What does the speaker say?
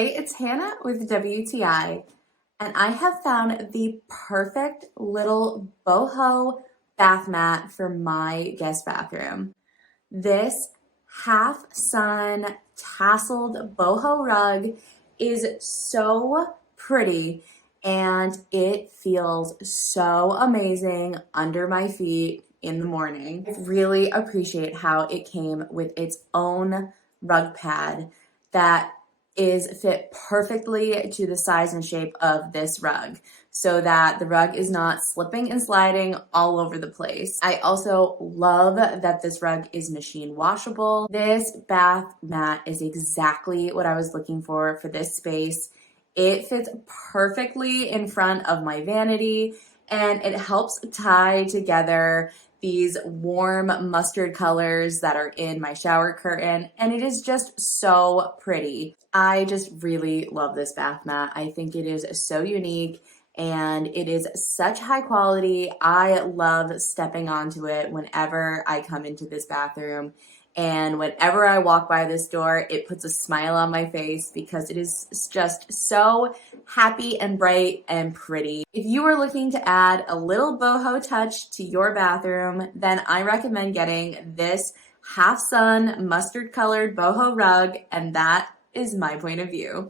Hey, it's Hannah with WTI, and I have found the perfect little boho bath mat for my guest bathroom. This half sun tasseled boho rug is so pretty and it feels so amazing under my feet in the morning. I really appreciate how it came with its own rug pad that is fit perfectly to the size and shape of this rug so that the rug is not slipping and sliding all over the place. I also love that this rug is machine washable. This bath mat is exactly what I was looking for this space. It fits perfectly in front of my vanity and it helps tie together these warm mustard colors that are in my shower curtain, and it is just so pretty. I just really love this bath mat. I think it is so unique and it is such high quality. I love stepping onto it whenever I come into this bathroom. And whenever I walk by this door, it puts a smile on my face because it is just so happy and bright and pretty. If you are looking to add a little boho touch to your bathroom, then I recommend getting this half sun mustard colored boho rug, and that is my point of view.